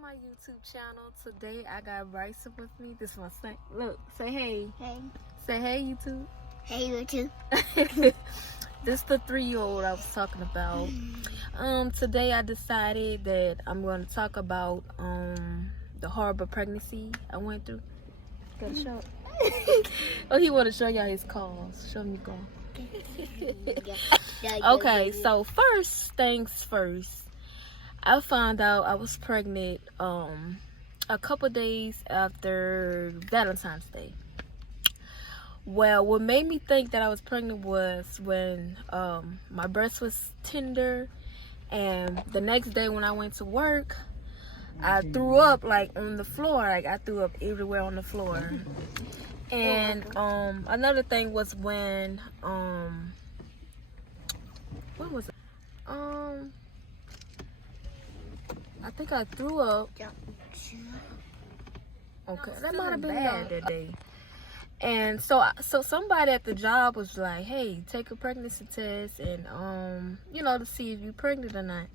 my YouTube channel. Today I got Bryson with me. This is my son. Look, say hey. Hey. Say hey, YouTube. Hey, YouTube. This the 3-year-old I was talking about. Today I decided that I'm going to talk about the horrible pregnancy I went through. Got a show. Oh, he want to show y'all his calls. Show me call. Okay, so first things first. I found out I was pregnant a couple days after Valentine's Day. Well, what made me think that I was pregnant was when my breast was tender, and the next day when I went to work, I threw up like on the floor. Like I threw up everywhere on the floor. And another thing was when what was it? I think I threw up. Okay, that might have been bad that day. And so somebody at the job was like, "Hey, take a pregnancy test and to see if you're pregnant or not."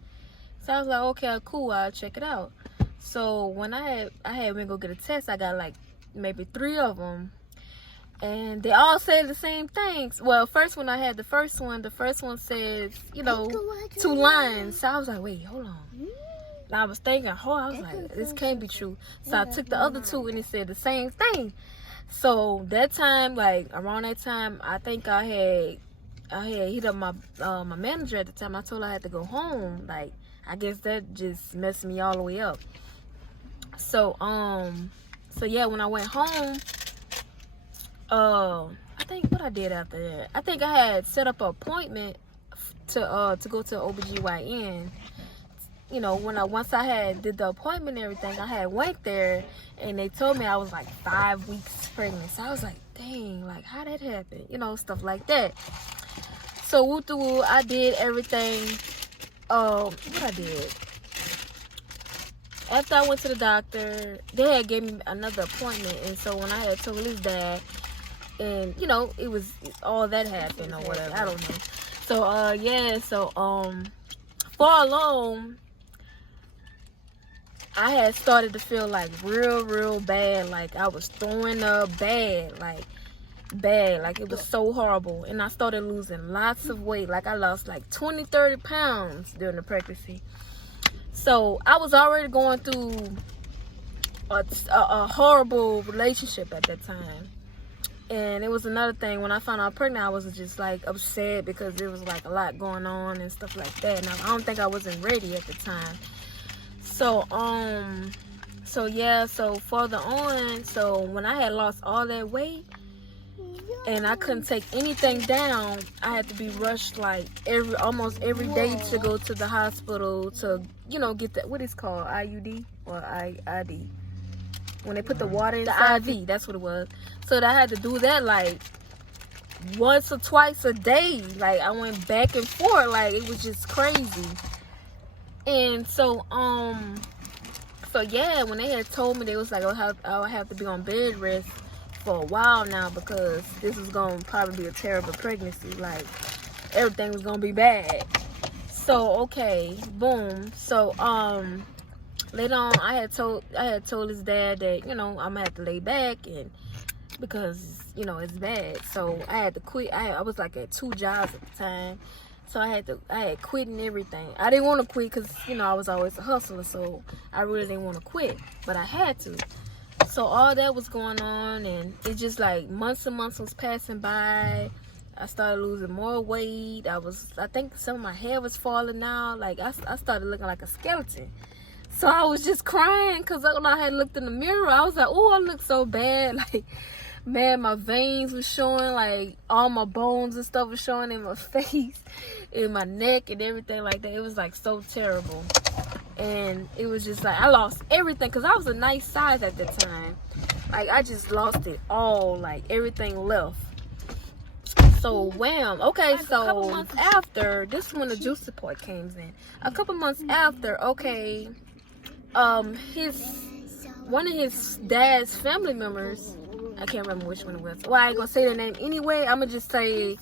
So I was like, "Okay, cool, I'll check it out." So when I had went go get a test, I got like maybe 3 of them, and they all said the same things. Well, first when I had the first one says 2 lines. So I was like, "Wait, hold on." And I was thinking, I was like, this can't be true. So I took the other 2 and it said the same thing. So that time, like around that time, I think I had hit up my my manager at the time. I told her I had to go home. Like I guess that just messed me all the way up. So yeah, when I went home, I think what I did after that, I think I had set up an appointment to go to OBGYN. Once I had did the appointment and everything, I had went there and they told me I was like 5 weeks pregnant. So I was like, dang, like how that happened? Stuff like that. So woo-doo, I did everything. What I did. After I went to the doctor, they had gave me another appointment, and so when I had told his dad, and it was all that happened or whatever. I don't know. So far along, I had started to feel like real bad. Like I was throwing up bad. Like it was so horrible. And I started losing lots of weight. Like I lost like 20-30 pounds during the pregnancy. So I was already going through a horrible relationship at that time. And it was another thing, when I found out pregnant, I was just like upset because there was like a lot going on and stuff like that. And I don't think I wasn't ready at the time. So further on, so when I had lost all that weight and I couldn't take anything down, I had to be rushed like almost every day to go to the hospital to, get that, what is called, IUD or IID. When they put the water in the IV, that's what it was. So I had to do that like once or twice a day. Like I went back and forth, like it was just crazy. And so yeah, when they had told me, they was like, I would have to be on bed rest for a while now because this is gonna probably be a terrible pregnancy. Like everything was gonna be bad. So okay, boom. So later on, I had told his dad that I'm gonna have to lay back and because it's bad. So I had to quit. I was like at 2 jobs at the time. So I had quit and everything. I didn't want to quit because, I was always a hustler. So I really didn't want to quit. But I had to. So all that was going on. And it just like months and months was passing by. I started losing more weight. I think some of my hair was falling out. Like I started looking like a skeleton. So I was just crying because when I had looked in the mirror, I was like, oh, I look so bad. Like, man, my veins was showing, like all my bones and stuff was showing in my face, in my neck and everything like that. It was like so terrible. And it was just like I lost everything because I was a nice size at the time. Like I just lost it all, like everything left. So wham. Okay, so a couple months after, this is when the juice support came in. A couple months after, okay, one of his dad's family members, I can't remember which one it was. Well, I ain't gonna say the name anyway. I'm gonna just say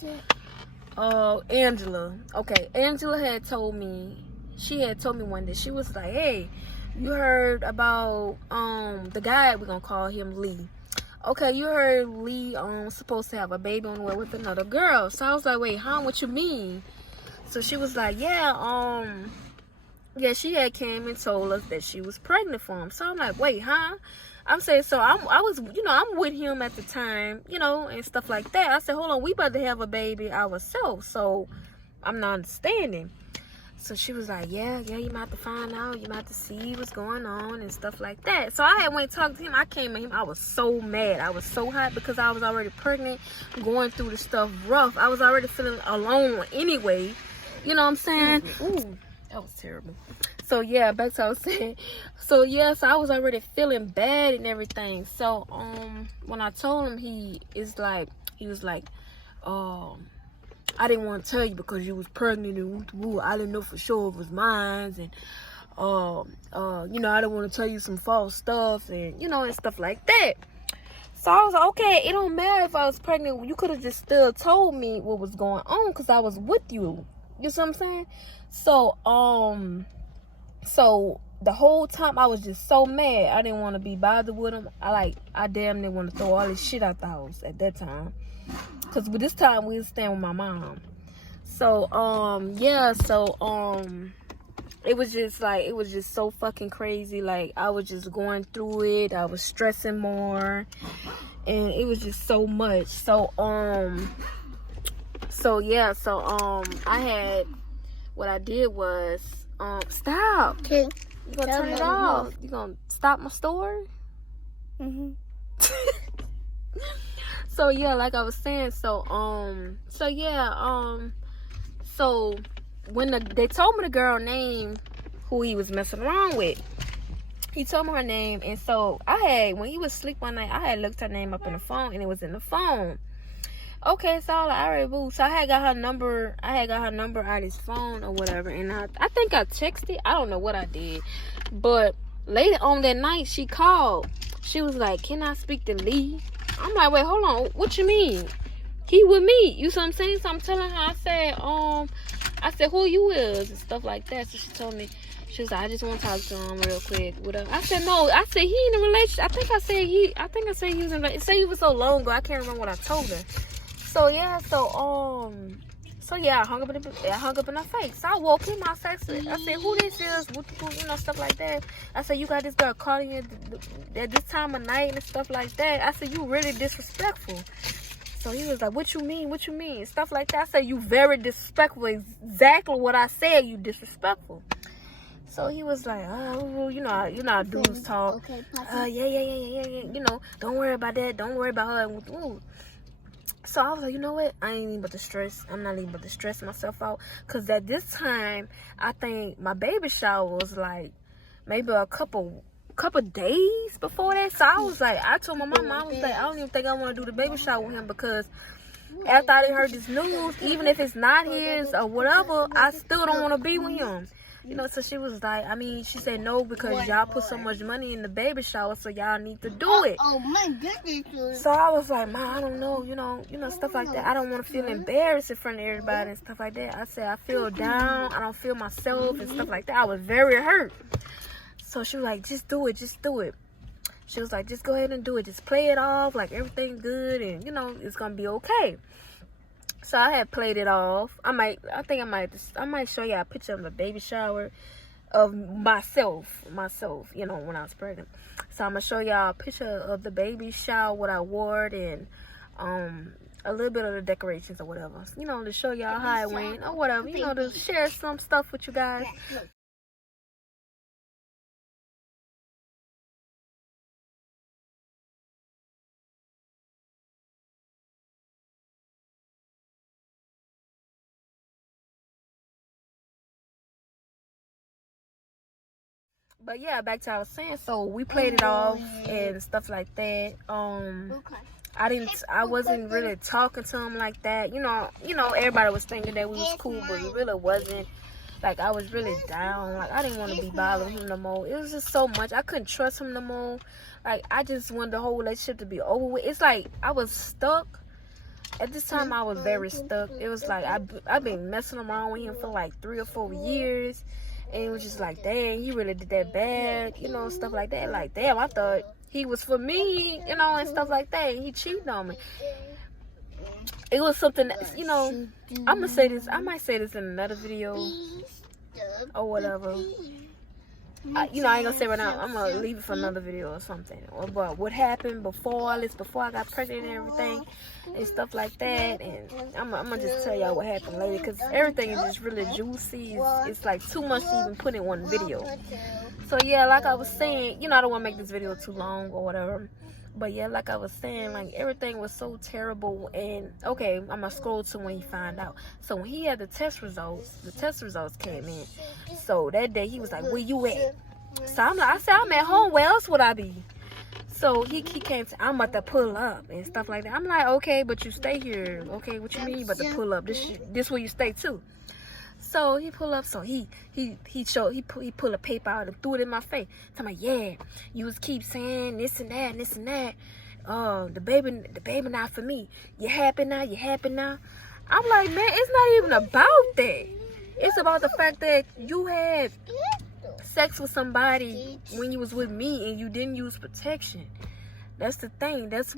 Angela. Okay, Angela had told me, she had told me one day, she was like, hey, you heard about the guy, we're gonna call him Lee. Okay, you heard Lee supposed to have a baby on the way with another girl. So I was like, wait, huh? What you mean? So she was like, yeah, she had came and told us that she was pregnant for him. So I'm like, wait, huh? I'm saying, so I was, I'm with him at the time, and stuff like that. I said, hold on, we about to have a baby ourselves. So I'm not understanding. So she was like, yeah, you might have to find out. You might have to see what's going on and stuff like that. So I had went and talked to him. I came at him. I was so mad. I was so hot because I was already pregnant, going through the stuff rough. I was already feeling alone anyway. You know what I'm saying? Ooh, that was terrible. So yeah, back to what I was saying. So yeah, so I was already feeling bad and everything. So when I told him, he was like, I didn't want to tell you because you was pregnant and woo. I didn't know for sure it was mine, and I didn't want to tell you some false stuff and and stuff like that. So I was like, okay, it don't matter if I was pregnant. You could have just still told me what was going on because I was with you. You see what I'm saying? So so the whole time I was just so mad. I didn't want to be bothered with him. I damn near want to throw all this shit out the house at that time. Cause with this time we was staying with my mom. So it was just so fucking crazy. Like I was just going through it. I was stressing more, and it was just so much. I had, what I did was stop. Okay. You gonna turn it off? You gonna stop my story? So yeah, like I was saying, so when they told me the girl name who he was messing around with, he told me her name, and so when he was asleep one night, I had looked her name up in the phone, and it was in the phone. Okay, so I was like, all right, boo. So I had got her number out of his phone or whatever, and I think I texted. I don't know what I did, but later on that night, she called. She was like, can I speak to Lee? I'm like, wait, hold on. What you mean? He with me. You see what I'm saying? So I'm telling her, I said, who you is? And stuff like that. So she told me, she was like, I just want to talk to him real quick. Whatever. I said, no. I said, he in a relationship. I think I said he was in a relationship. Say he was so long ago. I can't remember what I told her. So yeah, I hung up in her face. So I woke him. I said, who this is? What, stuff like that. I said, you got this girl calling you at this time of night and stuff like that. I said, you really disrespectful. So he was like, what you mean? What you mean? Stuff like that. I said, you very disrespectful. Exactly what I said. You disrespectful. So he was like, oh, how dudes talk. Okay, yeah. Don't worry about that. Don't worry about her. Ooh. So I was like, you know what? I ain't even about to stress. I'm not even about to stress myself out. Because at this time, I think my baby shower was like maybe a couple days before that. So I was like, I told my mom, I was like, I don't even think I want to do the baby shower with him because after I heard this news, even if it's not his or whatever, I still don't want to be with him. So she was like, she said no because y'all put so much money in the baby shower, so y'all need to do it. Oh my goodness. So I was like, Ma, I don't know, stuff like that. I don't want to feel embarrassed in front of everybody and stuff like that. I said, I feel down. I don't feel myself and stuff like that. I was very hurt. So she was like, just do it. She was like, just go ahead and do it. Just play it off like everything good and, it's going to be okay. So I had played it off. I might show you a picture of the baby shower of myself, when I was pregnant. So I'm gonna show y'all a picture of the baby shower, what I wore, and a little bit of the decorations or whatever. To show y'all how it went or whatever. To share some stuff with you guys. But yeah, back to what I was saying. So we played it off and stuff like that. I wasn't really talking to him like that. Everybody was thinking that we was cool, but we really wasn't. Like I was really down. Like I didn't want to be bothering him no more. It was just so much. I couldn't trust him no more. Like I just wanted the whole relationship to be over with. It's like I was stuck. At this time, I was very stuck. It was like I've been messing around with him for like 3 or 4 years. And it was just like, dang, he really did that bad, you know, stuff like that. Like, damn, I thought he was for me, you know, and stuff like that. And he cheated on me. It was something that, you know, I'm gonna say this. I might say this in another video or whatever. You know, I ain't gonna say right now. I'm gonna leave it for another video or something. But what happened before all this, before I got pregnant and everything, and stuff like that. And I'm gonna just tell y'all what happened later, because everything is just really juicy. It's like too much to even put in one video. So yeah, like I was saying, you know, I don't want to make this video too long or whatever. But yeah, like I was saying, like everything was so terrible. And okay, I'm gonna scroll to when he found out. So when he had the test results came in. So that day he was like, "Where you at?" So I said, "I'm at home. Where else would I be?" So he came to, "I'm about to pull up," and stuff like that. I'm like, "Okay, but you stay here." "Okay, what you mean you about to pull up? This where you stay too?" So he pull up. So he pull a paper out and threw it in my face. Tell me, "Yeah, you was keep saying this and that and this and that. The baby not for me. You happy now? You happy now?" I'm like, man, it's not even about that. It's about the fact that you had sex with somebody when you was with me and you didn't use protection. That's the thing. That's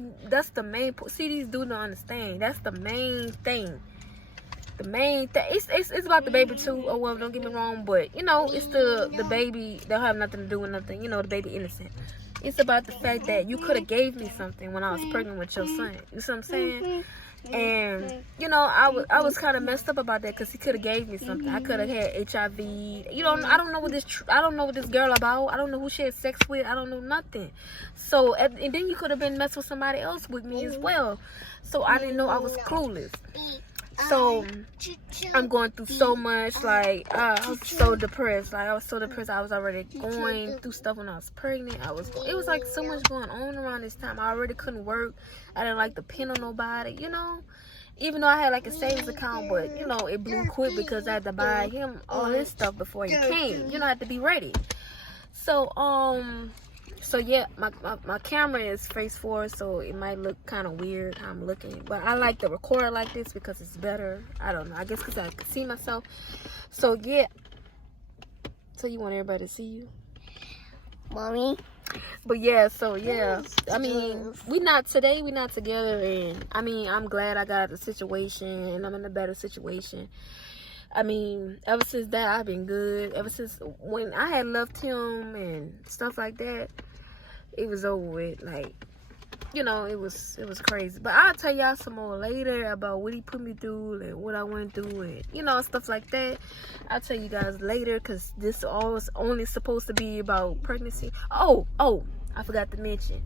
the main point. See, these dudes don't understand. That's the main thing. The main thing. It's about the baby too. Oh well, don't get me wrong, but you know, it's the baby. They'll have nothing to do with nothing. You know, the baby innocent. It's about the fact that you could have gave me something when I was pregnant with your son. You see what I'm saying? And you know, I was kind of messed up about that, because he could have gave me something. I could have had HIV. You know, I don't know what this girl about. I don't know who she had sex with. I don't know nothing. So and then you could have been messing with somebody else with me as well. So I didn't know. I was clueless. So I'm going through so much. Like I was so depressed. I was already going through stuff when I was pregnant. It was like so much going on around this time. I already couldn't work. I didn't like to depend on nobody, you know. Even though I had like a savings account, but you know, it blew quick because I had to buy him all this stuff before he came. You know, I had to be ready. So yeah, my camera is face forward, so it might look kind of weird how I'm looking. But I like to record like this because it's better. I don't know. I guess because I can see myself. So yeah. So you want everybody to see you? Mommy? But yeah, so yeah. I mean, we not together, and I mean, I'm glad I got the situation and I'm in a better situation. I mean, ever since that, I've been good. Ever since when I had left him and stuff like that, it was over with. Like, you know, it was crazy. But I'll tell y'all some more later about what he put me through and what I went through and, you know, stuff like that. I'll tell you guys later, because this was only supposed to be about pregnancy. Oh, I forgot to mention.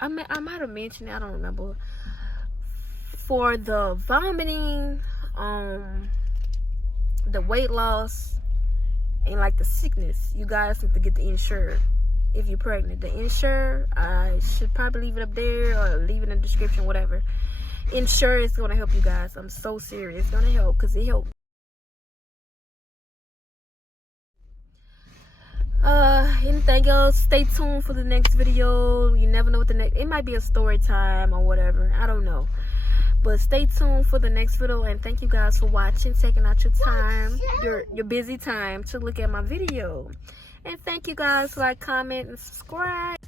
I might have mentioned it, I don't remember. For the vomiting, the weight loss, and like the sickness, you guys need to get the insured. If you're pregnant, the insured, I should probably leave it up there or leave it in the description, whatever. Insure is going to help you guys. I'm so serious. It's going to help, because it helped. Anything else, stay tuned for the next video. You never know what the next, it might be a story time or whatever, I don't know. But stay tuned for the next video, and thank you guys for watching, taking out your time, your busy time to look at my video. And thank you guys. Like, comment, and subscribe.